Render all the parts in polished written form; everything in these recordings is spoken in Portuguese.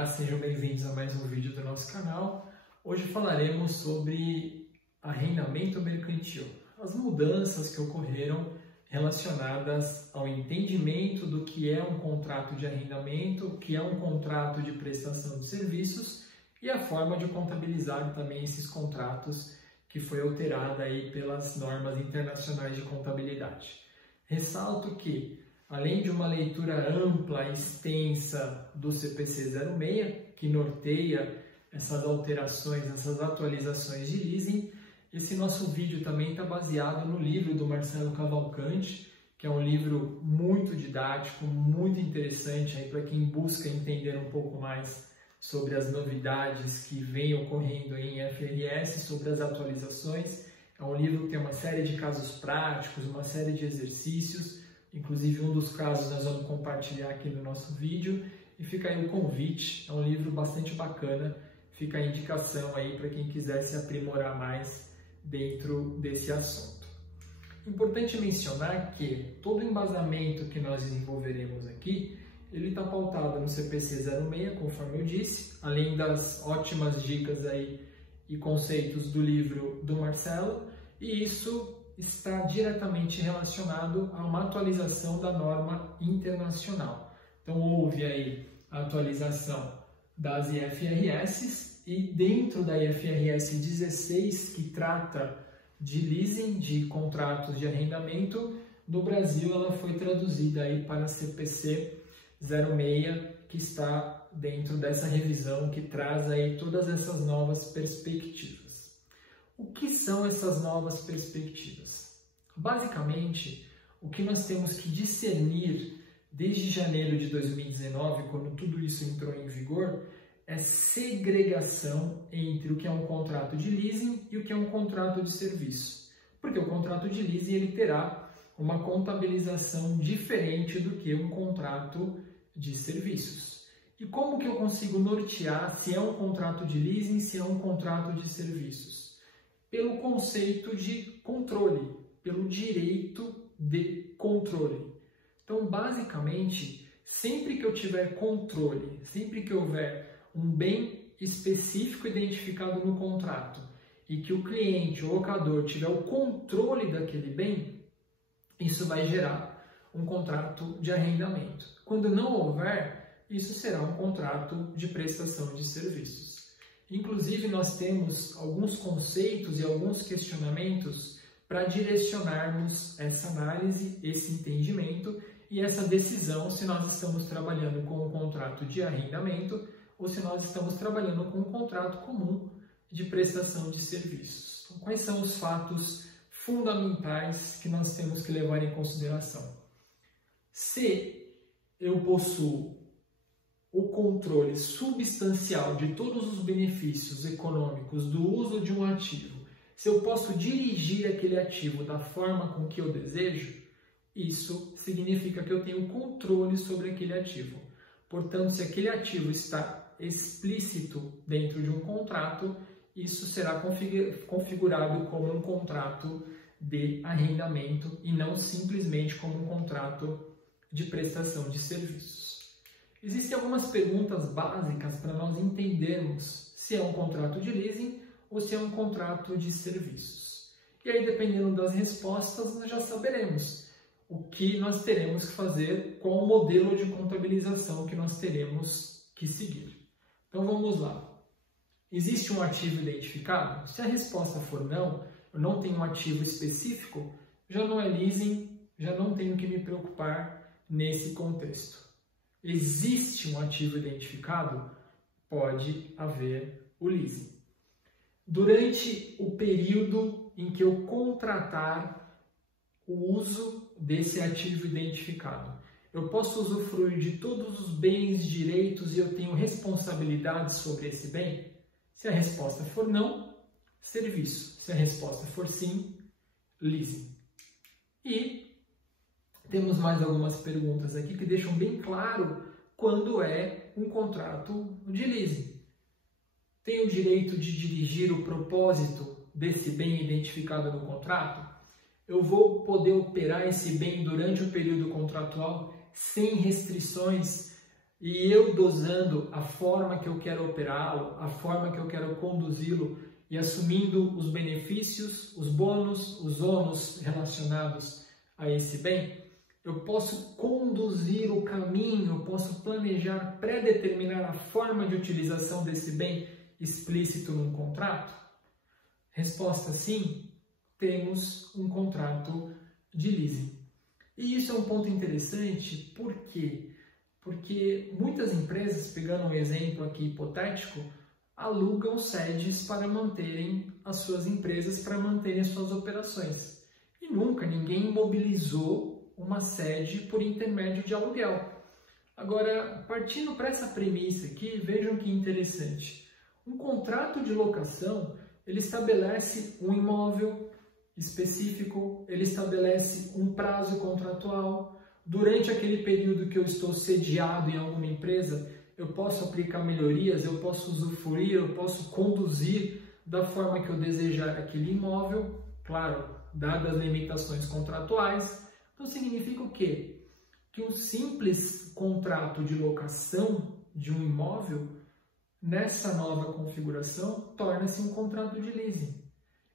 Olá, sejam bem-vindos a mais um vídeo do nosso canal. Hoje falaremos sobre arrendamento mercantil, as mudanças que ocorreram relacionadas ao entendimento do que é um contrato de arrendamento, o que é um contrato de prestação de serviços e a forma de contabilizar também esses contratos que foi alterada aí pelas normas internacionais de contabilidade. Ressalto que, além de uma leitura ampla e extensa do CPC 06, que norteia essas alterações, essas atualizações de leasing, esse nosso vídeo também está baseado no livro do Marcelo Cavalcante, que é um livro muito didático, muito interessante para quem busca entender um pouco mais sobre as novidades que vêm ocorrendo em FRS, sobre as atualizações. É um livro que tem uma série de casos práticos, uma série de exercícios. Inclusive, um dos casos nós vamos compartilhar aqui no nosso vídeo. E fica aí o convite, é um livro bastante bacana. Fica a indicação aí para quem quiser se aprimorar mais dentro desse assunto. Importante mencionar que todo o embasamento que nós desenvolveremos aqui, ele está pautado no CPC 06, conforme eu disse, além das ótimas dicas aí e conceitos do livro do Marcelo, e isso está diretamente relacionado a uma atualização da norma internacional. Então, houve aí a atualização das IFRS e dentro da IFRS 16, que trata de leasing, de contratos de arrendamento, no Brasil ela foi traduzida aí para a CPC 06, que está dentro dessa revisão que traz aí todas essas novas perspectivas. O que são essas novas perspectivas? Basicamente, o que nós temos que discernir desde janeiro de 2019, quando tudo isso entrou em vigor, é segregação entre o que é um contrato de leasing e o que é um contrato de serviço. Porque o contrato de leasing ele terá uma contabilização diferente do que um contrato de serviços. E como que eu consigo nortear se é um contrato de leasing, se é um contrato de serviços? Pelo conceito de controle, pelo direito de controle. Então, basicamente, sempre que eu tiver controle, sempre que houver um bem específico identificado no contrato e que o cliente, o locador, tiver o controle daquele bem, isso vai gerar um contrato de arrendamento. Quando não houver, isso será um contrato de prestação de serviços. Inclusive, nós temos alguns conceitos e alguns questionamentos para direcionarmos essa análise, esse entendimento e essa decisão se nós estamos trabalhando com um contrato de arrendamento ou se nós estamos trabalhando com um contrato comum de prestação de serviços. Então, quais são os fatos fundamentais que nós temos que levar em consideração? Se eu possuo o controle substancial de todos os benefícios econômicos do uso de um ativo, se eu posso dirigir aquele ativo da forma com que eu desejo, isso significa que eu tenho controle sobre aquele ativo. Portanto, se aquele ativo está explícito dentro de um contrato, isso será configurado como um contrato de arrendamento e não simplesmente como um contrato de prestação de serviços. Existem algumas perguntas básicas para nós entendermos se é um contrato de leasing ou se é um contrato de serviços. E aí, dependendo das respostas, nós já saberemos o que nós teremos que fazer, qual o modelo de contabilização que nós teremos que seguir. Então, vamos lá. Existe um ativo identificado? Se a resposta for não, eu não tenho um ativo específico, já não é leasing, já não tenho que me preocupar nesse contexto. Existe um ativo identificado? Pode haver o leasing. Durante o período em que eu contratar o uso desse ativo identificado, eu posso usufruir de todos os bens, direitos e eu tenho responsabilidade sobre esse bem? Se a resposta for não, serviço. Se a resposta for sim, leasing. E temos mais algumas perguntas aqui que deixam bem claro quando é um contrato de leasing. Tenho o direito de dirigir o propósito desse bem identificado no contrato? Eu vou poder operar esse bem durante o período contratual sem restrições e eu dosando a forma que eu quero operá-lo, a forma que eu quero conduzi-lo e assumindo os benefícios, os bônus, os ônus relacionados a esse bem, eu posso conduzir o caminho, eu posso planejar, predeterminar a forma de utilização desse bem explícito num contrato? Resposta sim, temos um contrato de leasing. E isso é um ponto interessante, por quê? Porque muitas empresas, pegando um exemplo aqui hipotético, alugam sedes para manterem as suas empresas, para manterem as suas operações. E nunca ninguém imobilizou uma sede por intermédio de aluguel. Agora, partindo para essa premissa aqui, vejam que interessante. Um contrato de locação, ele estabelece um imóvel específico, ele estabelece um prazo contratual. Durante aquele período que eu estou sediado em alguma empresa, eu posso aplicar melhorias, eu posso usufruir, eu posso conduzir da forma que eu desejar aquele imóvel, claro, dadas as limitações contratuais. Então significa o quê? Que um simples contrato de locação de um imóvel, nessa nova configuração, torna-se um contrato de leasing.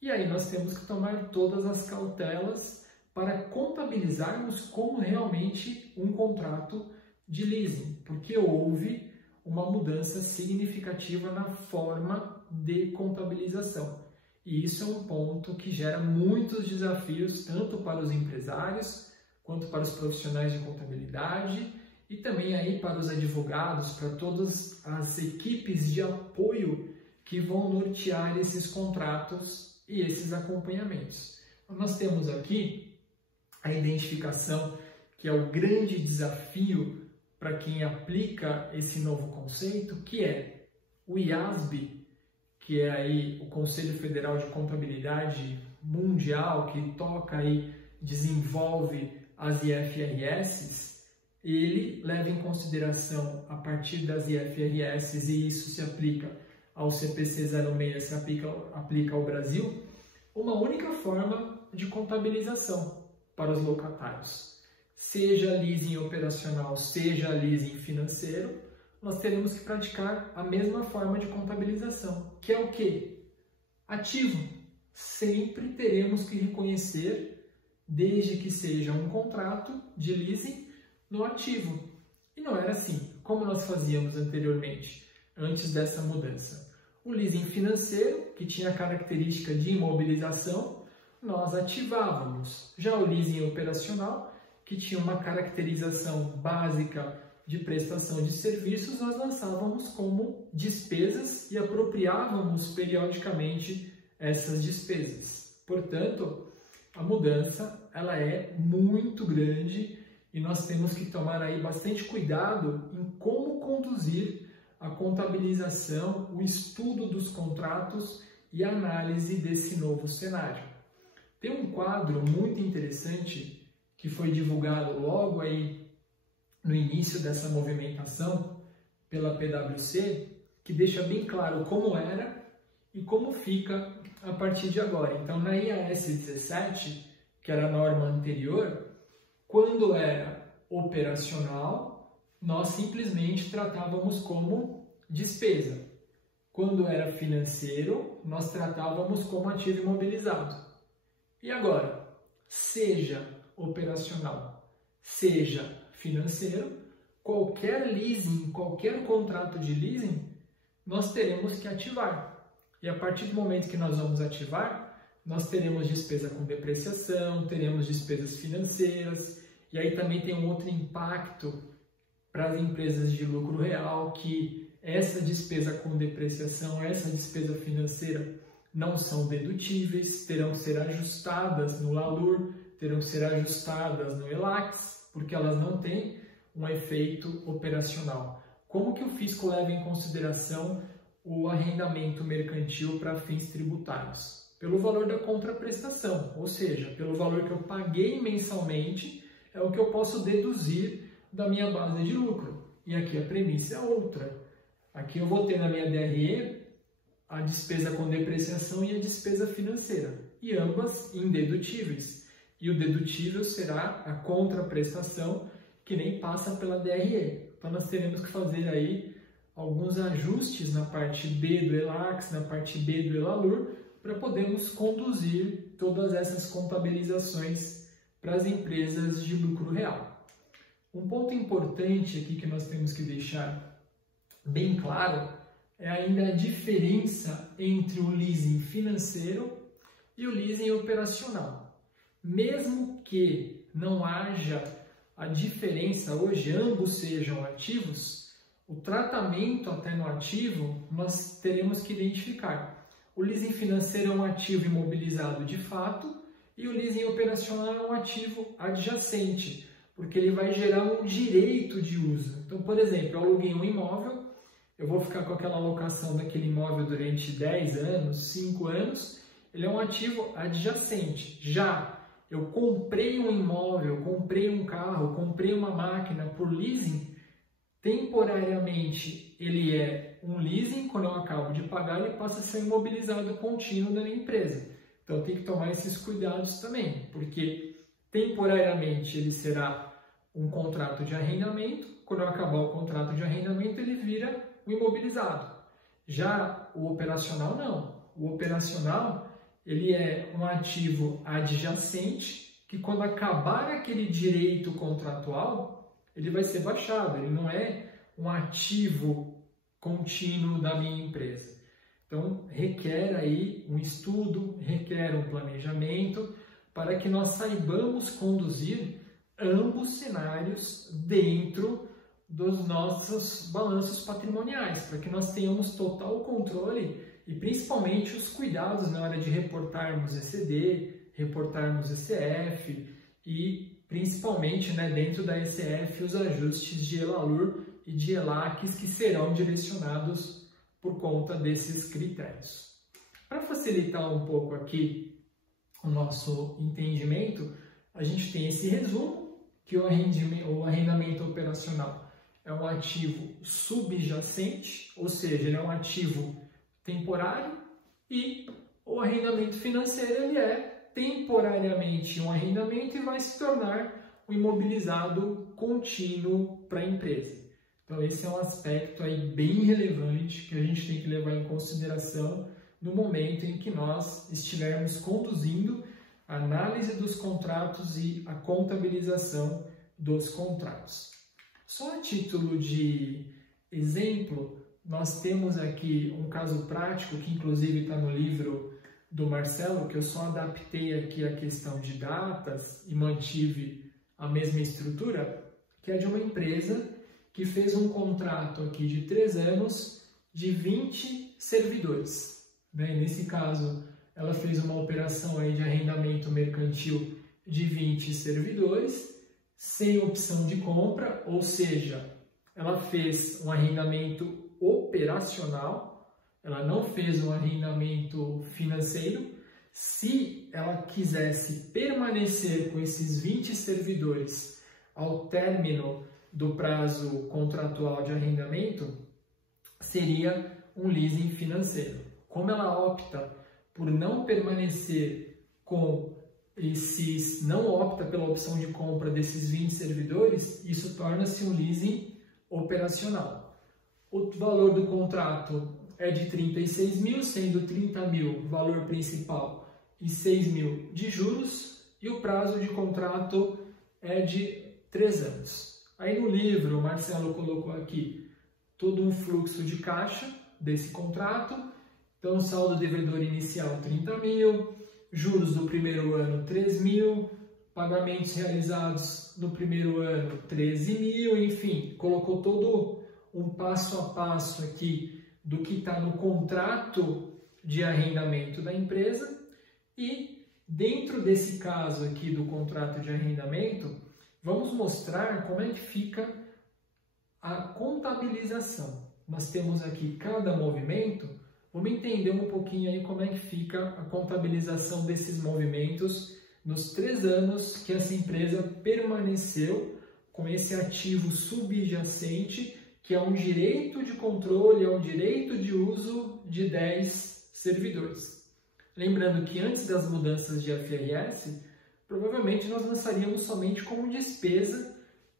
E aí nós temos que tomar todas as cautelas para contabilizarmos como realmente um contrato de leasing, porque houve uma mudança significativa na forma de contabilização. E isso é um ponto que gera muitos desafios, tanto para os empresários, quanto para os profissionais de contabilidade, e também aí para os advogados, para todas as equipes de apoio que vão nortear esses contratos e esses acompanhamentos. Então, nós temos aqui a identificação, que é o grande desafio para quem aplica esse novo conceito, que é o IASB, que é aí o Conselho Federal de Contabilidade Mundial, que toca aí, desenvolve as IFRS. Ele leva em consideração, a partir das IFRS, e isso se aplica ao CPC 06, se aplica ao Brasil, uma única forma de contabilização para os locatários. Seja leasing operacional, seja leasing financeiro, nós teremos que praticar a mesma forma de contabilização, que é o quê? Ativo. Sempre teremos que reconhecer, desde que seja um contrato de leasing, no ativo. E não era assim, como nós fazíamos anteriormente, antes dessa mudança. O leasing financeiro, que tinha a característica de imobilização, nós ativávamos. Já o leasing operacional, que tinha uma caracterização básica de prestação de serviços, nós lançávamos como despesas e apropriávamos periodicamente essas despesas. Portanto, a mudança ela é muito grande e nós temos que tomar aí bastante cuidado em como conduzir a contabilização, o estudo dos contratos e a análise desse novo cenário. Tem um quadro muito interessante que foi divulgado logo aí no início dessa movimentação pela PwC, que deixa bem claro como era e como fica a partir de agora. Então, na IAS 17, que era a norma anterior, quando era operacional, nós simplesmente tratávamos como despesa. Quando era financeiro, nós tratávamos como ativo imobilizado. E agora, seja operacional, seja financeiro, qualquer leasing, qualquer contrato de leasing, nós teremos que ativar. E a partir do momento que nós vamos ativar, nós teremos despesa com depreciação, teremos despesas financeiras, e aí também tem um outro impacto para as empresas de lucro real, que essa despesa com depreciação, essa despesa financeira não são dedutíveis, terão que ser ajustadas no LALUR, terão que ser ajustadas no ELACS, porque elas não têm um efeito operacional. Como que o fisco leva em consideração o arrendamento mercantil para fins tributários? Pelo valor da contraprestação, ou seja, pelo valor que eu paguei mensalmente, é o que eu posso deduzir da minha base de lucro. E aqui a premissa é outra. Aqui eu vou ter na minha DRE a despesa com depreciação e a despesa financeira, e ambas indedutíveis. E o dedutível será a contraprestação, que nem passa pela DRE. Então nós teremos que fazer aí alguns ajustes na parte B do ELACS, na parte B do ELALUR, para podermos conduzir todas essas contabilizações para as empresas de lucro real. Um ponto importante aqui que nós temos que deixar bem claro é ainda a diferença entre o leasing financeiro e o leasing operacional. Mesmo que não haja a diferença, hoje ambos sejam ativos, o tratamento até no ativo nós teremos que identificar. O leasing financeiro é um ativo imobilizado de fato e o leasing operacional é um ativo adjacente, porque ele vai gerar um direito de uso. Então, por exemplo, eu aluguei um imóvel, eu vou ficar com aquela alocação daquele imóvel durante 10 anos, 5 anos, ele é um ativo adjacente. Já eu comprei um imóvel, comprei um carro, comprei uma máquina por leasing, temporariamente ele é um leasing, quando eu acabo de pagar ele passa a ser imobilizado contínuo da minha empresa. Então tem que tomar esses cuidados também, porque temporariamente ele será um contrato de arrendamento, quando eu acabar o contrato de arrendamento ele vira um imobilizado. Já o operacional não. O operacional ele é um ativo adjacente que quando acabar aquele direito contratual, ele vai ser baixado, ele não é um ativo contínuo da minha empresa. Então, requer aí um estudo, requer um planejamento para que nós saibamos conduzir ambos cenários dentro dos nossos balanços patrimoniais, para que nós tenhamos total controle e principalmente os cuidados na hora de reportarmos ECD, reportarmos ECF e principalmente dentro da ECF os ajustes de ELALUR e de ELACS que serão direcionados por conta desses critérios. Para facilitar um pouco aqui o nosso entendimento, a gente tem esse resumo que o arrendamento operacional é um ativo subjacente, ou seja, ele é um ativo temporário, e o arrendamento financeiro ele é temporariamente um arrendamento e vai se tornar um imobilizado contínuo para a empresa. Então esse é um aspecto aí bem relevante que a gente tem que levar em consideração no momento em que nós estivermos conduzindo a análise dos contratos e a contabilização dos contratos. Só a título de exemplo, nós temos aqui um caso prático, que inclusive está no livro do Marcelo, que eu só adaptei aqui a questão de datas e mantive a mesma estrutura, que é de uma empresa que fez um contrato aqui de 3 anos de 20 servidores. Nesse caso, ela fez uma operação aí de arrendamento mercantil de 20 servidores, sem opção de compra, ou seja, ela fez um arrendamento operacional, ela não fez um arrendamento financeiro. Se ela quisesse permanecer com esses 20 servidores ao término do prazo contratual de arrendamento, seria um leasing financeiro. Como ela opta por não permanecer com esses, não opta pela opção de compra desses 20 servidores, isso torna-se um leasing operacional. O valor do contrato é de 36 mil, sendo 30 mil valor principal e 6 mil de juros, e o prazo de contrato é de 3 anos. Aí no livro, o Marcelo colocou aqui todo um fluxo de caixa desse contrato. Então, saldo devedor inicial 30 mil, juros do primeiro ano 3 mil, pagamentos realizados no primeiro ano 13 mil, enfim, colocou todo um passo a passo aqui do que está no contrato de arrendamento da empresa. E dentro desse caso aqui do contrato de arrendamento, vamos mostrar como é que fica a contabilização. Nós temos aqui cada movimento, vamos entender um pouquinho aí como é que fica a contabilização desses movimentos nos 3 anos que essa empresa permaneceu com esse ativo subjacente, que é um direito de controle, é um direito de uso de 10 servidores. Lembrando que antes das mudanças de FRS, provavelmente nós lançaríamos somente como despesa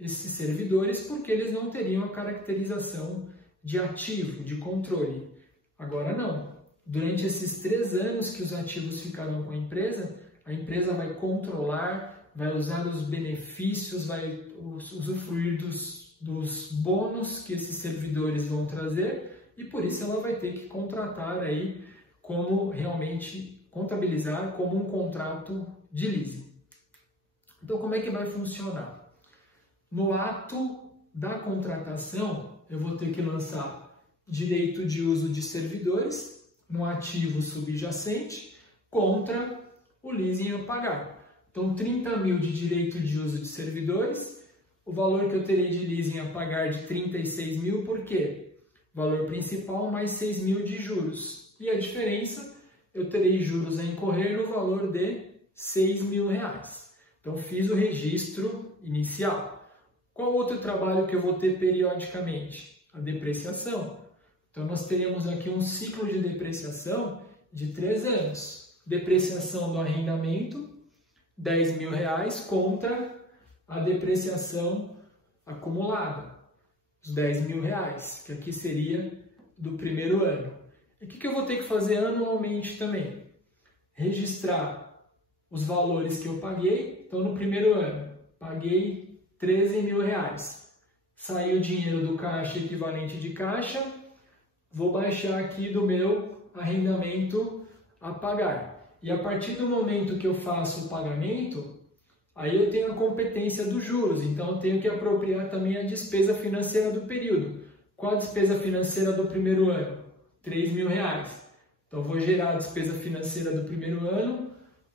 esses servidores porque eles não teriam a caracterização de ativo, de controle. Agora não. Durante esses 3 anos que os ativos ficaram com a empresa vai controlar, vai usar os benefícios, vai usufruir dos bônus que esses servidores vão trazer e por isso ela vai ter que contratar aí como realmente contabilizar como um contrato de leasing. Então como é que vai funcionar? No ato da contratação eu vou ter que lançar direito de uso de servidores no ativo subjacente contra o leasing a pagar. Então 30 mil de direito de uso de servidores, o valor que eu terei de leasing a pagar de 36 mil, por quê? Valor principal mais 6 mil de juros. E a diferença, eu terei juros a incorrer no valor de 6 mil reais. Então fiz o registro inicial. Qual outro trabalho que eu vou ter periodicamente? A depreciação. Então nós teremos aqui um ciclo de depreciação de 3 anos. Depreciação do arrendamento, 10 mil reais contra a depreciação acumulada, os 10 mil reais, que aqui seria do primeiro ano. E o que eu vou ter que fazer anualmente também? Registrar os valores que eu paguei. Então no primeiro ano, paguei 13 mil reais. Saiu o dinheiro do caixa equivalente de caixa, vou baixar aqui do meu arrendamento a pagar. E a partir do momento que eu faço o pagamento, aí eu tenho a competência dos juros, então eu tenho que apropriar também a despesa financeira do período. Qual a despesa financeira do primeiro ano? 3 mil reais. Então vou gerar a despesa financeira do primeiro ano,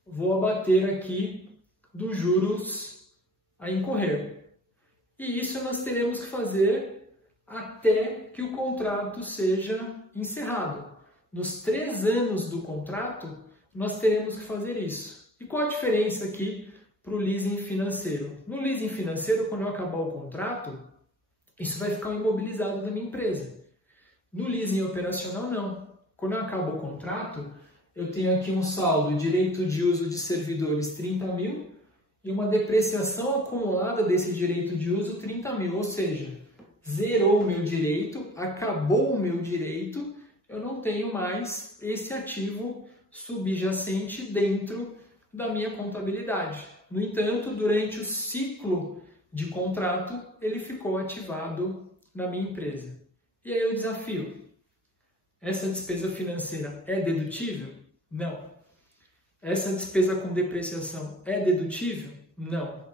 vou abater aqui dos juros a incorrer. E isso nós teremos que fazer até que o contrato seja encerrado. Nos 3 anos do contrato, nós teremos que fazer isso. E qual a diferença aqui para o leasing financeiro? No leasing financeiro, quando eu acabar o contrato, isso vai ficar imobilizado da minha empresa. No leasing operacional, não. Quando eu acabo o contrato, eu tenho aqui um saldo, direito de uso de servidores 30 mil e uma depreciação acumulada desse direito de uso 30 mil, ou seja, zerou o meu direito, acabou o meu direito, eu não tenho mais esse ativo subjacente dentro da minha contabilidade. No entanto, durante o ciclo de contrato, ele ficou ativado na minha empresa. E aí o desafio: essa despesa financeira é dedutível? Não. Essa despesa com depreciação é dedutível? Não.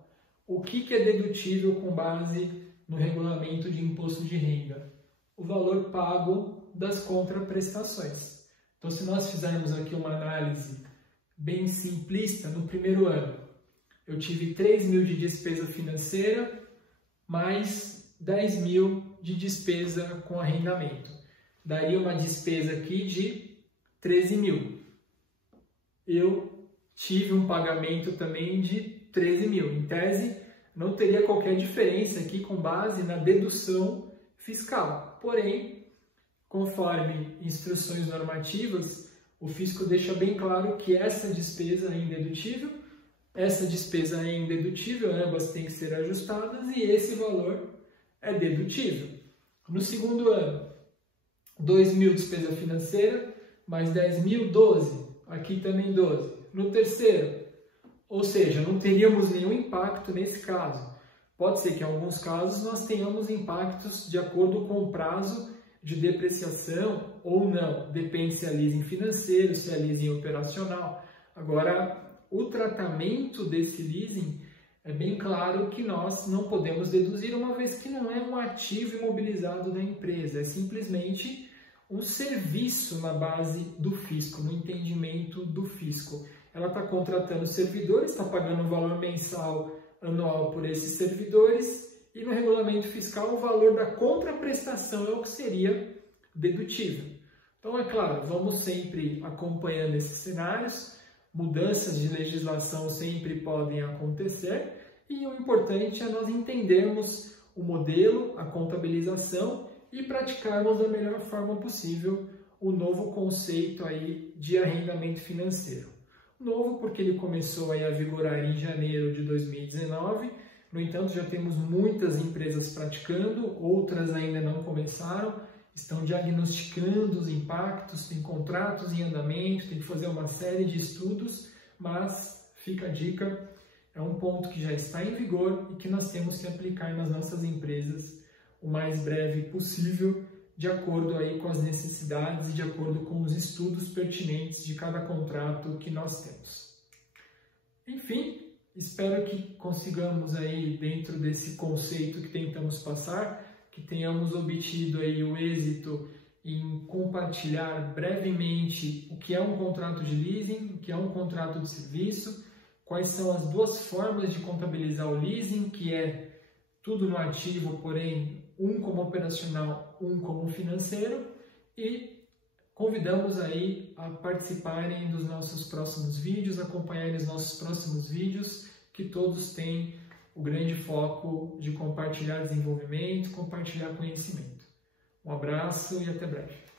O que é dedutível com base no regulamento de imposto de renda? O valor pago das contraprestações. Então, se nós fizermos aqui uma análise bem simplista, no primeiro ano, eu tive 3 mil de despesa financeira, mais 10 mil de despesa com arrendamento. Daria uma despesa aqui de 13 mil. Eu tive um pagamento também de 13 mil. Em tese, não teria qualquer diferença aqui com base na dedução fiscal. Porém, conforme instruções normativas, o fisco deixa bem claro que essa despesa é indedutível, essa despesa é indedutível, ambas têm que ser ajustadas e esse valor é dedutível. No segundo ano, 2 mil despesa financeira, mais 10 mil, 12. Aqui também 12. No terceiro, ou seja, não teríamos nenhum impacto nesse caso. Pode ser que em alguns casos nós tenhamos impactos de acordo com o prazo de depreciação ou não. Depende se é leasing financeiro, se é leasing operacional. Agora, o tratamento desse leasing é bem claro que nós não podemos deduzir, uma vez que não é um ativo imobilizado da empresa, é simplesmente um serviço na base do fisco, no entendimento do fisco. Ela está contratando servidores, está pagando um valor mensal, anual por esses servidores, e no regulamento fiscal o valor da contraprestação é o que seria dedutível. Então, é claro, vamos sempre acompanhando esses cenários, mudanças de legislação sempre podem acontecer, e o importante é nós entendermos o modelo, a contabilização e praticarmos da melhor forma possível o novo conceito aí de arrendamento financeiro. Novo porque ele começou aí a vigorar em janeiro de 2019, No entanto, já temos muitas empresas praticando, outras ainda não começaram, estão diagnosticando os impactos, tem contratos em andamento, tem que fazer uma série de estudos, mas fica a dica, é um ponto que já está em vigor e que nós temos que aplicar nas nossas empresas o mais breve possível, de acordo aí com as necessidades e de acordo com os estudos pertinentes de cada contrato que nós temos. Enfim, espero que consigamos aí, dentro desse conceito que tentamos passar, que tenhamos obtido aí o êxito em compartilhar brevemente o que é um contrato de leasing, o que é um contrato de serviço, quais são as duas formas de contabilizar o leasing, que é tudo no ativo, porém um como operacional, um como financeiro, e convidamos aí a participarem dos nossos próximos vídeos, acompanharem os nossos próximos vídeos, que todos têm o grande foco de compartilhar desenvolvimento, compartilhar conhecimento. Um abraço e até breve.